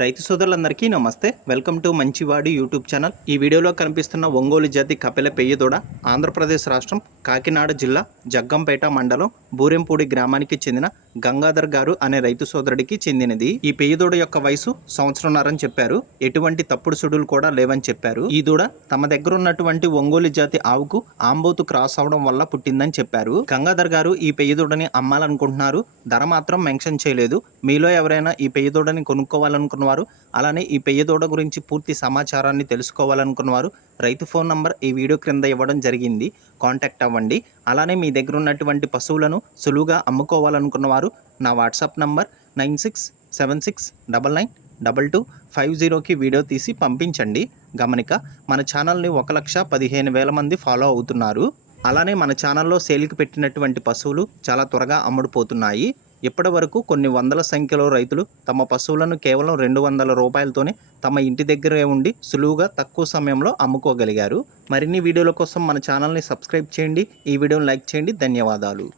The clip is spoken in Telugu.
రైతు సోదరులందరికీ నమస్తే. వెల్కమ్ టు మంచివాడి యూట్యూబ్ ఛానల్. ఈ వీడియోలో కనిపిస్తున్న ఒంగోలు జాతి కపిల పెయ్య దూడ ఆంధ్రప్రదేశ్ రాష్ట్రం కాకినాడ జిల్లా జగ్గంపేట మండలం బూరెంపూడి గ్రామానికి చెందిన గంగాధర్ గారు అనే రైతు సోదరుడికి చెందినది. ఈ పెయ్య దూడ యొక్క వయసు సంవత్సరంన్నరని చెప్పారు. ఎటువంటి తప్పుడు సుడులు కూడా లేవని చెప్పారు. ఈ దూడ తమ దగ్గర ఉన్నటువంటి ఒంగోలు జాతి ఆవుకు ఆంబోతు క్రాస్ అవడం వల్ల పుట్టిందని చెప్పారు. గంగాధర్ గారు ఈ పెయ్య దూడని అమ్మాలనుకుంటున్నారు. ధర మాత్రం మెన్షన్ చేయలేదు. మీలో ఎవరైనా ఈ పెయ్య దూడని కొనుక్కోవాలనుకున్నవారు, అలానే ఈ పెయ్య దూడ గురించి పూర్తి సమాచారాన్ని తెలుసుకోవాలనుకున్నవారు రైతు ఫోన్ నంబర్ ఈ వీడియో క్రింద ఇవ్వడం జరిగింది. కాంటాక్ట్ అవ్వండి. అలానే మీ దగ్గర ఉన్నటువంటి పశువులను సులువుగా అమ్ముకోవాలనుకున్నవారు నా వాట్సాప్ నంబర్ 9676992250కి వీడియో తీసి పంపించండి. గమనిక, మన ఛానల్ని 1,15,000 మంది ఫాలో అవుతున్నారు. అలానే మన ఛానల్లో సేల్కి పెట్టినటువంటి పశువులు చాలా త్వరగా అమ్ముడుపోతున్నాయి. ఇప్పటి వరకు కొన్ని వందల సంఖ్యలో రైతులు తమ పశువులను కేవలం 200 రూపాయలతోనే తమ ఇంటి దగ్గరే ఉండి సులువుగా తక్కువ సమయంలో అమ్ముకోగలిగారు. మరిన్ని వీడియోల కోసం మన ఛానల్ని సబ్స్క్రైబ్ చేయండి. ఈ వీడియోని లైక్ చేయండి. ధన్యవాదాలు.